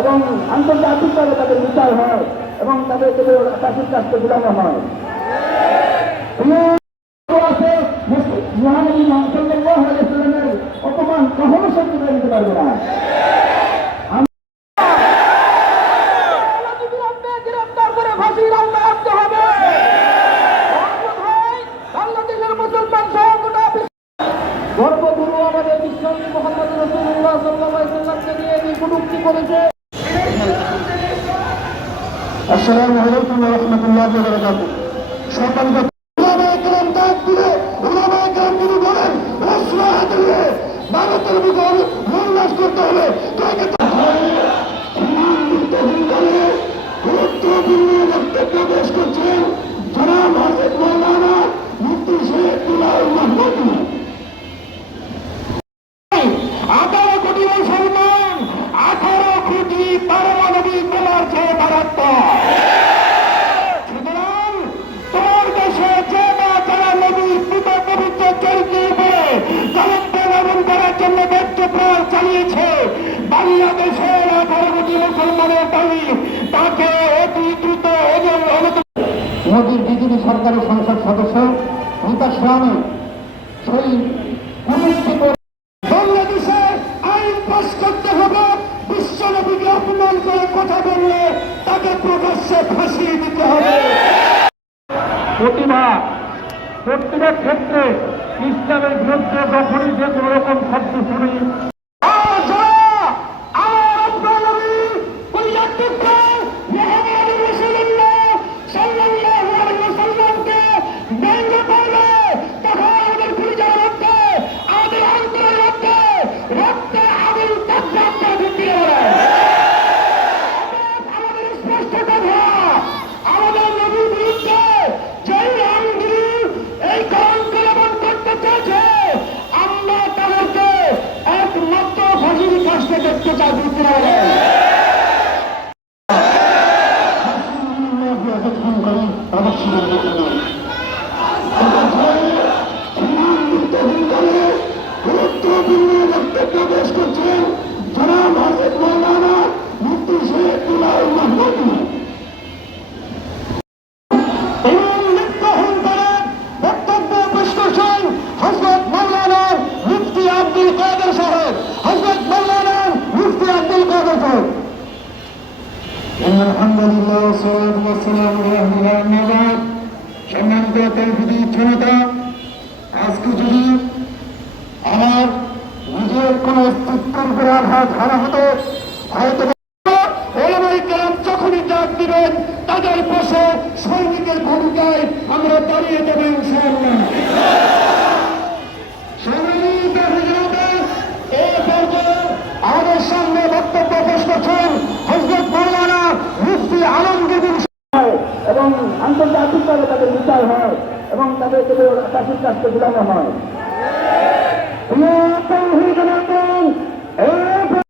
এবং আন্তর্জাতিকভাবে তাদের বিচার হয় এবং তাদেরকে ফাঁসির কাজকে ঘুরানো হয়। মহানবী সাল্লাল্লাহু আলাইহি ওয়াসাল্লামের অপমান কখনো সহ্য করে নিতে পারবে না। গ্রেফতার করে ফাঁসির আওতায় আনতে হবে। বাংলাদেশের মুসলমান সহ গোটা গর্বগুরু আমাদের বিশ্বনবী মুহাম্মদ রাসূলুল্লাহ সাল্লাল্লাহু আলাইহি ওয়াসাল্লামকে নিয়ে যে কটূক্তি করেছে। আসসালামু আলাইকুম ওয়া রাহমাতুল্লাহি ওয়া বারাকাতুহু। সম্মানিত উলামায়ে কেরাম ডাক দিলে উলামায়ে কেরাম যদি বলেন রাসূলের হাতে নিয়ে ভারতের ভিতর মূল্যাস করতে হলে তাকে গুরুত্বপূর্ণ বক্তব্য পেশ করছিলেন জনাব হযরত মাওলানা মুফতি শরীয়তুল্লাহ মাহমুদ। 18 কোটি মুসলমান, 18 কোটি পারমাণবিক বোমার চেয়ে মারাত্মক। সুতরাং তোমার দেশে যে বা যারা নবীর পবিত্র চরিত্রের উপরে কলঙ্ক লালন করার জন্য ব্যর্থ প্রয়াস চালিয়েছে, বাংলাদেশের 18 কোটি মুসলমানের দাবি তাকে অতি দ্রুত মোদীর বিজেপি সরকারের সংসদ সদস্য মিতা স্বামী সেই বাংলাদেশে আইন পাস করতে হবে। বিশ্বনবীকে অপমান করে কথা বললে তাকে প্রকাশ্যে ফাঁসিয়ে দিতে হবে। প্রতিবাদ ক্ষেত্রে ইসলামের বিরুদ্ধে যখনই যে কোনো রকম শব্দ শুনি গুরুত্বপূর্ণ বক্তব্য পেশ করছিলেন জনাব হযরত মাওলানা মুফতি শরীয়তুল্লাহ মাহমুদ। বক্তব্য পেশ করছেন হযরত মাওলানা মুফতি আব্দুল কাদের সাহেব। হযরত মাওলানা মুফতি আব্দুল কাদের সাহেব। আলহামদুলিল্লাহ ওয়াসসালাতু ওয়াসসালামু আলা রাসূলিল্লাহ। সম্মানিত তৌহিদি জনতা, আজকে যদি আমার নিজের কোন অস্তিত্বের উপরে আঘাত হারা হতো, হয়তো ওলামায়ে কেরাম যখনই ডাক দিবেন তাদের পাশে সৈনিকের ভূমিকায় আমরা দাঁড়িয়ে দেব ইনশাআল্লাহ। সম্মানিত জনতা, এই পর্যায়ে আমাদের সামনে বক্তব্য পেশ করছেন হযরত মাওলানা মুফতি আলমগীর এবং আন্তর্জাতিকভাবে তাদের বিচার হয় এবং তাদেরকে ফাঁসির কাজকে ঘুরানো হয়।